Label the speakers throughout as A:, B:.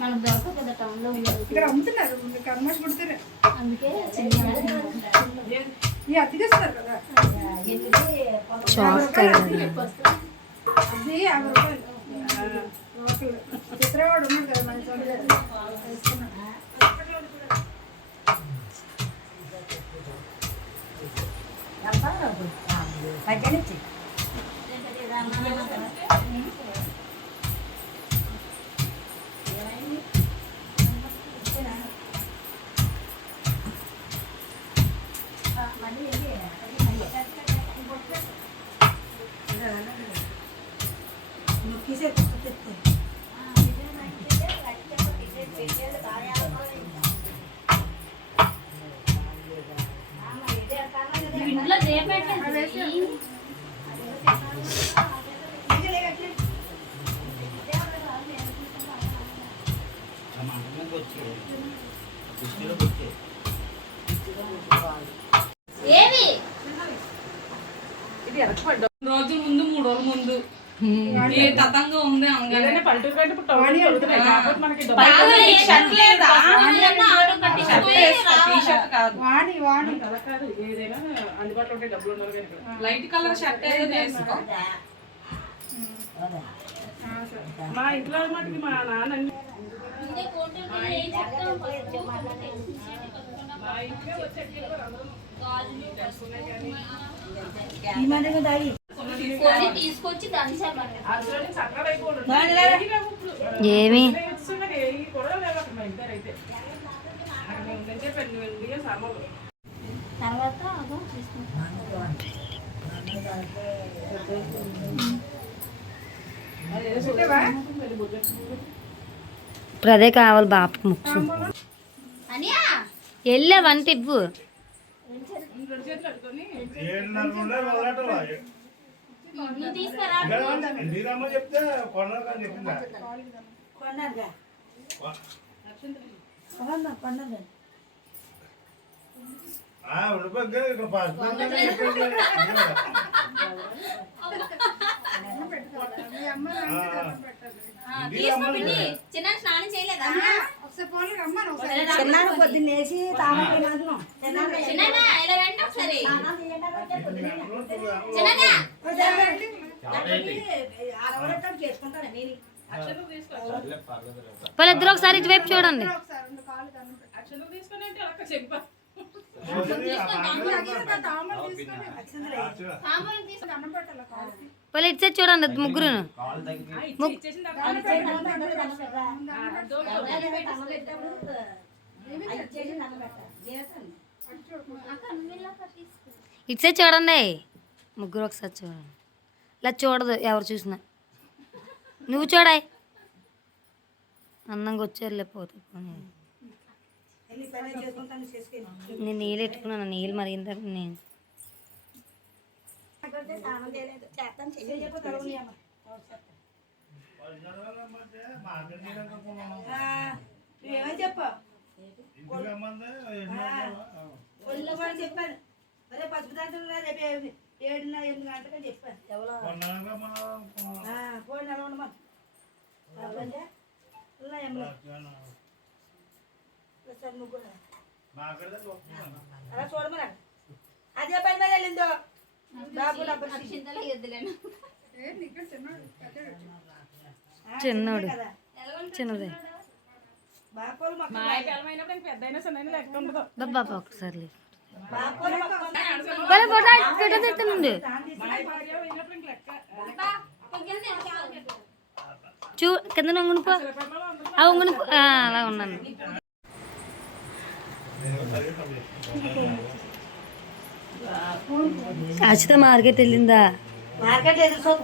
A: మనకు దొరకదు కదా టౌన్లో ఉండదు
B: ఇక్కడ అమ్ముతున్నారు
A: అందుకే
B: ఈ అతికిస్తారు కదా అది యాభై రూపాయలు చిత్రవాడు ఉన్నాడు కదా మన సొంత
A: ఇంట్లో
C: రోజుల ముందు మూడు రోజుల ముందు. తతంగా ఉంది అనగానే పల్లెటూరు. లైట్ కలర్ షర్ట్ వేసుకో. మా ఇంట్లో మటుకి మా నాన్న
A: ఇదే కొని తీసుకొచ్చి దంచాలి
D: ఏమి?
A: తర్వాత
D: ఇప్పుడు అదే కావాలి బాప ముక్సు
A: అనియా?
D: వెళ్ళావంటే ఇవ్వు.
E: రమ్మని చెప్తే కొన్నాక అని చెప్పిందా? ఆ, ఉండిపోయి ఇక్కడ
A: చిన్న స్నానం చేయలేదా?
F: చిన్నాడు పొద్దున్నేసి నేను.
D: వాళ్ళిద్దరు ఒకసారి ఇటువైపు చూడండి.
C: తీసుకొని
D: వాళ్ళు సైడ్ చూడండి ముగ్గురు సైడ్ చూడండి. ముగ్గురు ఒకసారి చూడండి. ఇలా చూడదు ఎవరు చూసినా. నువ్వు చూడాయి. అందంగా వచ్చారు లేకపోతే పోనీ.
F: వెళ్ళి పని చేసుకుంటాను చేసుకుని
D: నేను నీళ్ళు ఎట్టుకున్నాను నీళ్ళు మరిగిన తర్వాత నేను
F: స్నానం చేయలేదు చేస్తాను చేయకపోతే
E: మార్కెట్ చేయడానికి పోతున్నాం.
F: నువ్వేమని చెప్పు?
E: ఇంటికి రమ్మంది ఎన్నింటికి
F: ఒళ్ళు కూడా చెప్పాను. అదే పసుపు దాంట్లో రేపు ఏ- ఏడున్నర ఎనిమిది గంటలకు చెప్పాను. పోయి
E: మార్కెట్ చూస్తున్నాను
F: అలా చూడమరా? అదే పని మీద వెళ్ళిందో?
B: చిన్నాడు.
D: చిన్నదే బాబా ఒకసారి ఫోటో చూ కింద నొంగునిపో ఆ ఉంగునిపో అలా ఉన్నాను. అచిత మార్కెట్ వెళ్ళిందా?
F: మార్కెట్ ఎదురు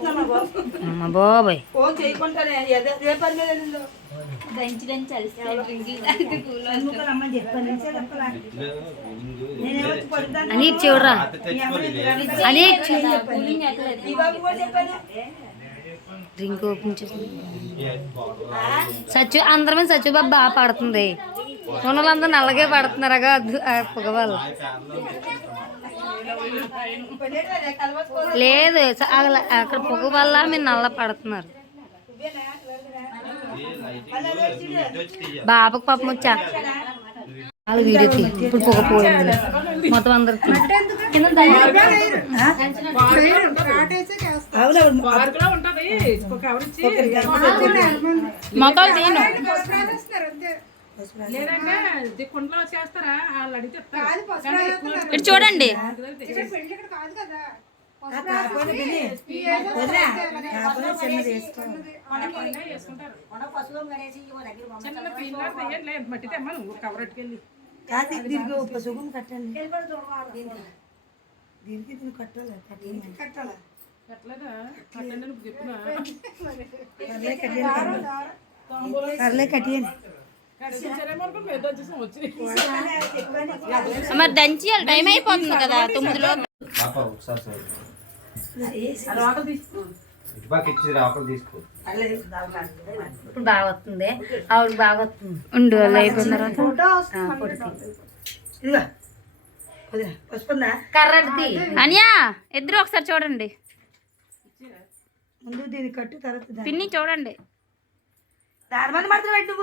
D: బాబాయ్.
F: ఫోన్ చేయకుండానే ఏ పని మీద వెళ్ళిందో.
D: చూడరా అని ఇటు చూ
A: కూలింగ్ ఎక్కలేదు
F: ఈ బాబు కూడా చెప్పాను.
D: డ్రింక్ ఓపెన్ చేసి సచ్చు అందరమే సచ్చు బాబు బాగా పడుతుంది. ఉన్నోళ్ళందరూ నల్లగే పడుతున్నారుగా పొగవాళ్ళు లేదు అక్కడ పొగ వల్ల మీరు నల్ల పడుతున్నారు. బాబుకి పాపం వచ్చా? వాళ్ళు వీడియో తీ ఇప్పుడు పొగ పోయింది మొత్తం అందరికి
A: మొక్కలు తీను
C: లేదంటే ఇది కుండలో చేస్తారా? వాళ్ళు అడిగితే
A: ఇటు చూడండి.
C: మట్టి తెమ్మను కవర్ అట్టుకెళ్ళి.
F: కాదు దీనికి ఒక సుగం కట్టండి. దీనికి కట్టాలి? కట్టాలి? కట్టాలి?
C: ఎట్లాగా కట్టండి
F: కట్టేయండి.
A: మరి దంచి టైం అయిపోతుంది కదా తొమ్మిదిలో.
D: ఇప్పుడు బాగా వస్తుంది. ఆవిడ బాగా వస్తుంది.
A: ఉండు అలా అయిపోయిన తర్వాత.
D: కర్రది
A: అనియా ఇద్దరు ఒకసారి చూడండి.
F: ముందు దీన్ని కట్టు తర్వాత.
A: పిన్ని చూడండి.
F: దాని మంది మాత్రం పెట్టు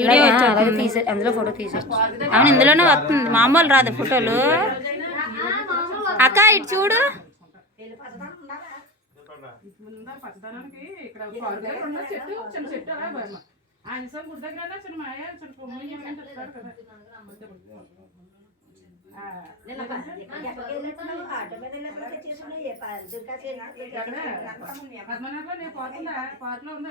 D: అలాగే తీసే అందులో ఫోటో తీసేచ్చు
A: అవును ఇందులోనే వస్తుంది. మామూలు రాదు ఫోటోలు. అక్క ఇటు చూడు.
C: ఆయన సార్ గుడి దగ్గర చిన్న మాయ చిన్న పొమ్మ కదా నేను పోతుందా? పార్కులో ఉందా?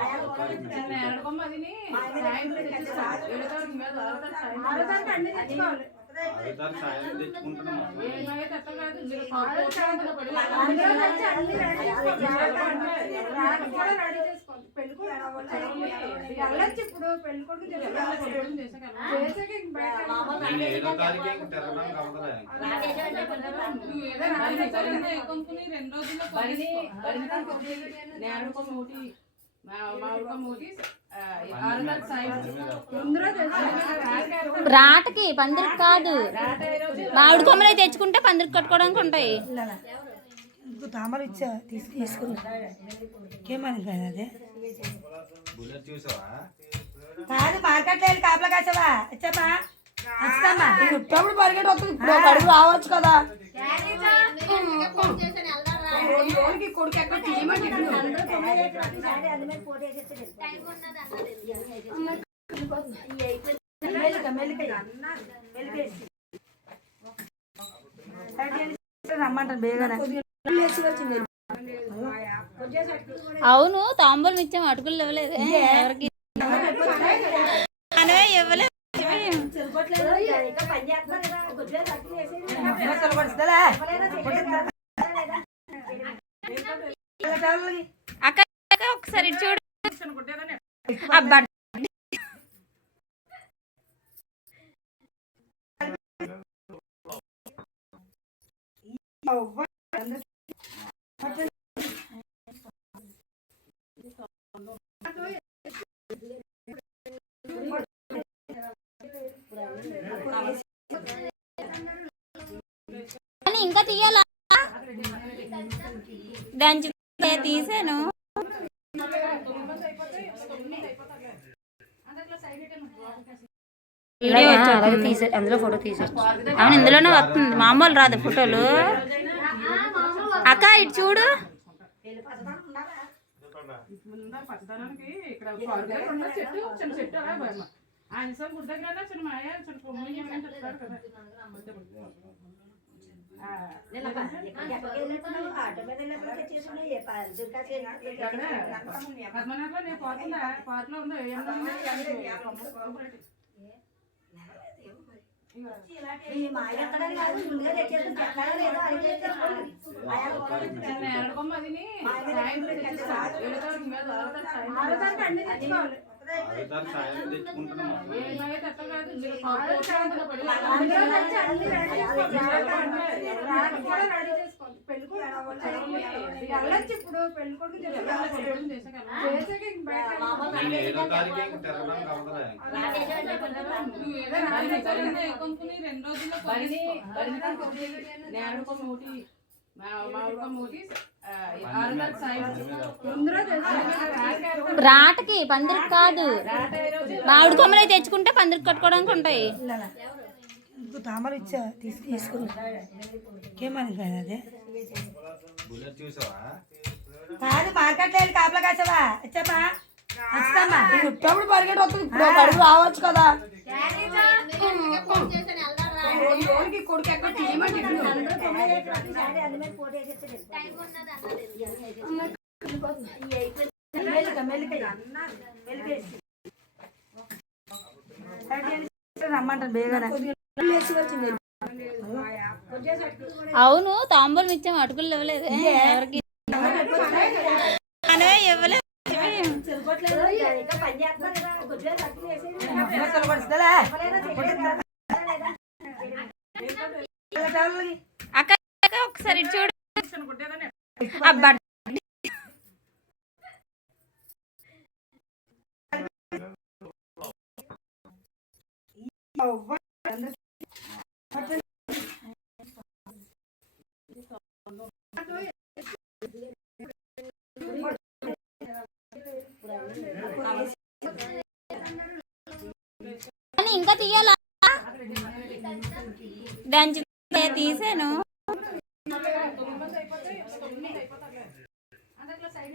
C: ఆరో తారీఖు సాయంత్రం
B: అన్ని తెచ్చుకోవాలి.
E: సాయం తెచ్చుకుంటున్నాం.
B: వెళ్ళొచ్చు ఇప్పుడు పెళ్ళి కొడుకు చేసాక ఇంక బయట
E: నేను ఏడో తారీఖు తిరగడానికి
C: ఏదో కొనేసుకో. నేరడు కొమ్మ ఒకటి, మా- మామిడి కొమ్మ
A: రాటకి పందిరికి కాదు. మామిడి కొమ్మలు అయితే తెచ్చుకుంటే పందిరికి కట్టుకోవడానికి ఉంటాయి.
F: తామర ఇచ్చా తీసుకు తీసుకుని ఇంకేమని కాదు అదే
E: బుల్లెట్ చూసావా
F: కాదు మార్కెట్ వెళ్ళి కాపలా కాసావా ఇచ్చామా ఇస్తామా ఇప్పుడు పరిగెట్ వస్తుంది ఇప్పుడు రావచ్చు కదా. రమ్మంటాను బేగానే
A: అవును తాంబూలం ఇచ్చాము అటుకులు ఇవ్వలేదు ఎవరికి? మనమే ఇవ్వలేదు అక్క అక్క, ఒకసారి చూడు
C: చిన్న
A: అబ్బా. దంచి తీసాను.
D: అలాగే తీసే అందులో ఫోటో తీసేసి
A: అవును ఇందులోనే వస్తుంది. మామూలు రాదు ఫోటోలు. అక్క ఇటు చూడు.
C: ముందా పచ్చదనానికి ఇక్కడ పార్కులో ఉన్న చెట్టు చిన్న చెట్టు అలా బయమ ఆయన సొంత గుడి దగ్గర చిన్న మాయ చిన్న పద్మనాభంలో నేను పోతుందా? పార్కులో ఉందా? తారీఖు సాయంత్రం.
B: అన్ని తెచ్చుకోవాలి
E: అడుగుతారు
B: వెళ్ళొచ్చు ఇప్పుడు పెళ్ళి కొడుకు చేసాక
E: నేను ఏదో తారీఖు
C: రెండు రోజుల్లో
A: రాటకి పందిరికి కాదు. మామిడి కొమ్మలు అయితే తెచ్చుకుంటే పందిరికి కట్టుకోవడానికి ఉంటాయి.
F: తామర ఇచ్చా తీసి తీసుకుని ఏమని కాదు అదే? మార్కెట్ వెళ్ళి కాపలా కాసావా? ఇచ్చామా ఇప్పుడు వస్తుంది ఇప్పుడు రావచ్చు కదా. రమ్మంటాను
A: అవును తాంబూలం ఇచ్చాం అటుకులు ఇవ్వలేదు ఎవరికి? మనమే ఇవ్వలేదు అక్క, ఒకసారి చూడు. అబ్బా. ఇంకా తీయాలా? దంచి తీసాను.
B: అందులో సైడ్